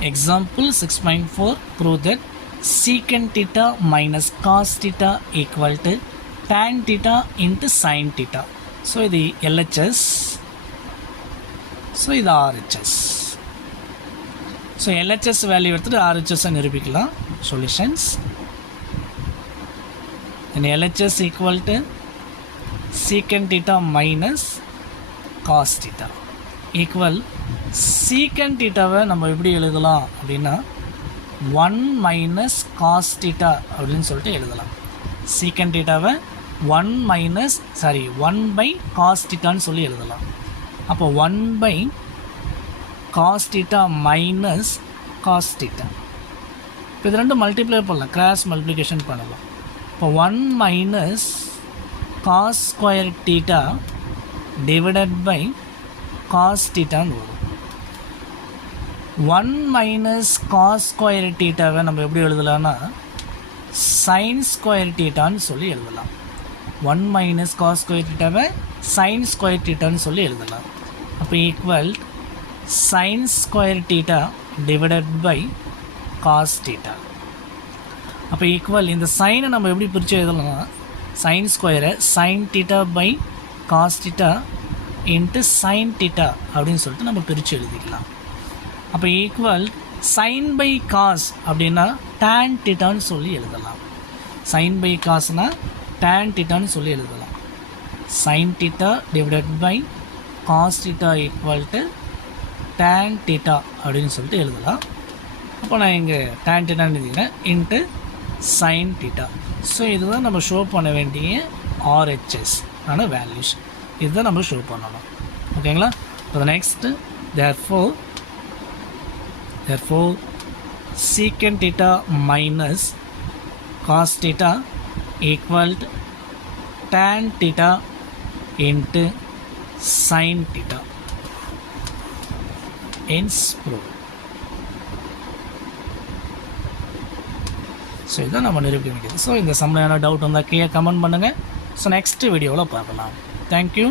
Example 6.4, prove that secant theta minus cos theta equal to tan theta into sin theta. So இது LHS, so இது RHS. So LHS value எடுத்துட்டு RHS நிரூபிக்கலாம். Solutions. And LHS equal to secant theta minus cos theta equal secant thetaவை நம்ம எப்படி எழுதலாம் அப்படின்னா 1 minus cos theta அப்படின்னு சொல்லிட்டு எழுதலாம். secant thetaவை 1 பை காஸ் தீட்டான்னு சொல்லி எழுதலாம். அப்போ 1 by cos theta minus cos theta. இப்போ இது ரெண்டும் மல்டிப்ளை பண்ணலாம், கிராஸ் மல்டிப்ளிகேஷன் பண்ணலாம். இப்போ 1 minus cos square theta divided by cos தீட்டான்னு வரும். 1 மைனஸ் காஸ் ஸ்கொயர் தீட்டாவை நம்ம எப்படி எழுதலாம்னா சைன் ஸ்கொயர் தீட்டான்னு சொல்லி எழுதலாம். 1 மைனஸ் காஸ் ஸ்கொயர் தீட்டாவை சைன் ஸ்கொயர் தீட்டான்னு சொல்லி எழுதலாம். அப்போ equal sine square theta divided by cos theta. அப்போ ஈக்குவல் இந்த சைனை நம்ம எப்படி பிரித்து எழுதலாம்னா சைன் ஸ்கொயரை sine theta by cos theta into sine theta அப்படின்னு சொல்லிட்டு நம்ம பிரித்து எழுதிக்கலாம். அப்போ ஈக்குவல் சைன் பை காஸ் அப்படின்னா டேன் தீட்டான்னு சொல்லி எழுதலாம். சைன் பை காஸ்னால் டேன் தீட்டான்னு சொல்லி எழுதலாம். Sine theta divided by cos theta equal to tan theta அப்படின்னு சொல்லிட்டு எழுதலாம். அப்போ நான் இங்கே டேன் தீட்டான்னு எழுதிக்கிறேன் இன்ட்டு சைன் தீட்டா. ஸோ இதுதான் நம்ம ஷோ பண்ண வேண்டிய RHS ஆன வேல்யூஸ். இதுதான் நம்ம ஷோ பண்ணணும். ஓகேங்களா? இப்போ next therefore secant theta minus cos theta equal to tan theta into sin theta. Hence proved. So இதான் நம்ம நிரூபிக்க வேண்டியது. ஸோ இந்த சம்பளமான டவுட் வந்தால் கீழே கமெண்ட் பண்ணுங்கள். ஸோ நெக்ஸ்ட் வீடியோவில் பார்க்கலாம். தேங்க்யூ.